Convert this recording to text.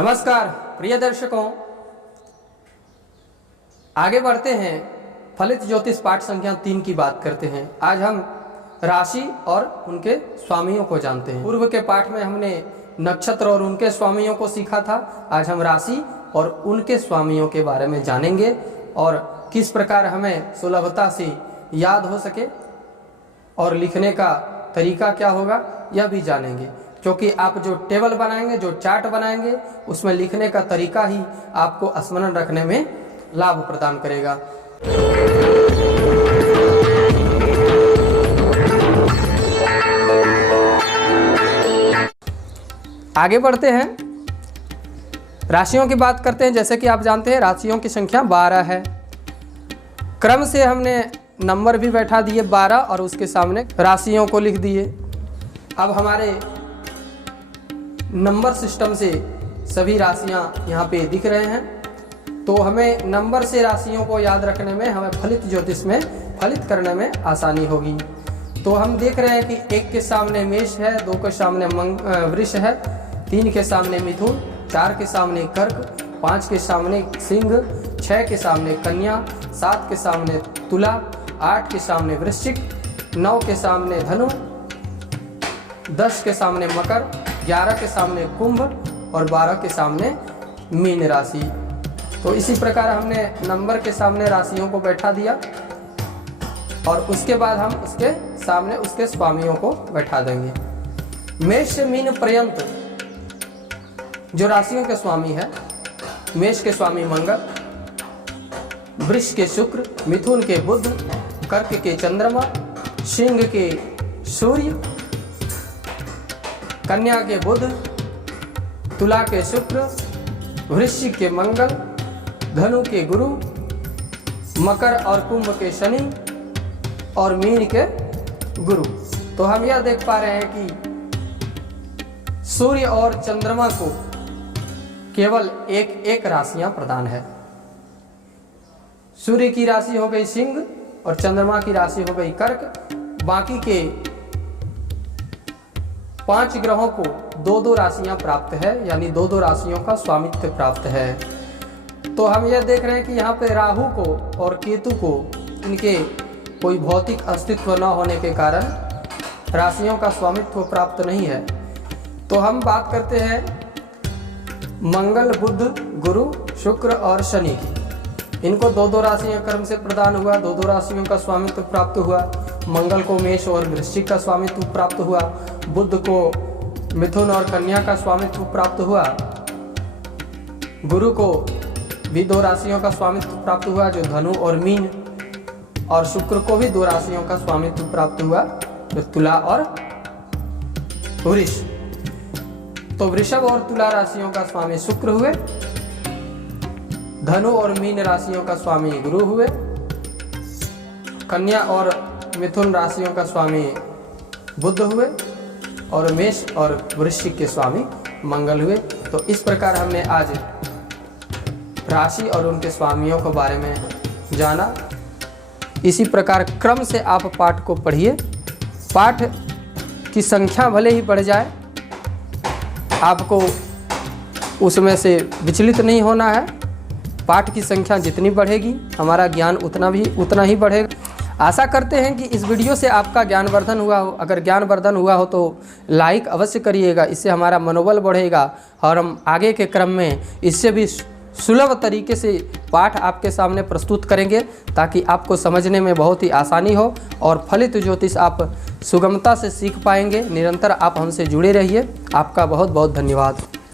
नमस्कार प्रिय दर्शकों, आगे बढ़ते हैं। फलित ज्योतिष पाठ संख्या 3 की बात करते हैं। आज हम राशि और उनके स्वामियों को जानते हैं। पूर्व के पाठ में हमने नक्षत्र और उनके स्वामियों को सीखा था। आज हम राशि और उनके स्वामियों के बारे में जानेंगे और किस प्रकार हमें सुलभता से याद हो सके और लिखने का तरीका क्या होगा यह भी जानेंगे, क्योंकि आप जो टेबल बनाएंगे, जो चार्ट बनाएंगे, उसमें लिखने का तरीका ही आपको स्मरण रखने में लाभ प्रदान करेगा। आगे बढ़ते हैं, राशियों की बात करते हैं। जैसे कि आप जानते हैं राशियों की संख्या 12 है। क्रम से हमने नंबर भी बैठा दिए 12 और उसके सामने राशियों को लिख दिए। अब हमारे नंबर सिस्टम से सभी राशियां यहाँ पे दिख रहे हैं, तो हमें नंबर से राशियों को याद रखने में, हमें फलित ज्योतिष में फलित करने में आसानी होगी। तो हम देख रहे हैं कि 1 के सामने मेष है, 2 के सामने वृष है, 3 के सामने मिथुन, 4 के सामने कर्क, 5 के सामने सिंह, 6 के सामने कन्या, 7 के सामने तुला, 8 के सामने वृश्चिक, 9 के सामने धनु, 10 के सामने मकर, 11 के सामने कुंभ और 12 के सामने मीन राशि। तो इसी प्रकार हमने नंबर के सामने राशियों को बैठा दिया और उसके बाद हम उसके सामने उसके स्वामियों को बैठा देंगे। मेष से मीन पर्यंत जो राशियों के स्वामी है, मेष के स्वामी मंगल, वृष के शुक्र, मिथुन के बुध, कर्क के चंद्रमा, सिंह के सूर्य, कन्या के बुध, तुला के शुक्र, वृश्चिक के मंगल, धनु के गुरु, मकर और कुंभ के शनि और मीन के गुरु। तो हम यह देख पा रहे हैं कि सूर्य और चंद्रमा को केवल एक राशियां प्रदान है। सूर्य की राशि हो गई सिंह और चंद्रमा की राशि हो गई कर्क। बाकी के 5 ग्रहों को 2-2 राशियां प्राप्त है, यानी 2-2 राशियों का स्वामित्व प्राप्त है। तो हम यह देख रहे हैं कि यहाँ पे राहु को और केतु को, इनके कोई भौतिक अस्तित्व न होने के कारण राशियों का स्वामित्व प्राप्त नहीं है। तो हम बात करते हैं मंगल, बुध, गुरु, शुक्र और शनि की। इनको 2-2 राशियां क्रम से प्रदान हुआ, 2-2 राशियों का स्वामित्व प्राप्त हुआ। मंगल को मेष और वृश्चिक का स्वामित्व प्राप्त हुआ, बुध को मिथुन और कन्या का स्वामित्व प्राप्त हुआ, गुरु को भी 2 राशियों का स्वामित्व प्राप्त हुआ जो धनु और मीन, और शुक्र को भी 2 राशियों का स्वामित्व प्राप्त हुआ जो तुला और वृष। तो वृषभ और तुला राशियों का स्वामी शुक्र हुए, धनु और मीन राशियों का स्वामी गुरु हुए, कन्या और मिथुन राशियों का स्वामी बुध हुए और मेष और वृश्चिक के स्वामी मंगल हुए। तो इस प्रकार हमने आज राशि और उनके स्वामियों के बारे में जाना। इसी प्रकार क्रम से आप पाठ को पढ़िए। पाठ की संख्या भले ही बढ़ जाए, आपको उसमें से विचलित नहीं होना है। पाठ की संख्या जितनी बढ़ेगी हमारा ज्ञान उतना ही बढ़ेगा। आशा करते हैं कि इस वीडियो से आपका ज्ञानवर्धन हुआ हो। अगर ज्ञानवर्धन हुआ हो तो लाइक अवश्य करिएगा, इससे हमारा मनोबल बढ़ेगा और हम आगे के क्रम में इससे भी सुलभ तरीके से पाठ आपके सामने प्रस्तुत करेंगे, ताकि आपको समझने में बहुत ही आसानी हो और फलित ज्योतिष आप सुगमता से सीख पाएंगे। निरंतर आप हमसे जुड़े रहिए। आपका बहुत बहुत धन्यवाद।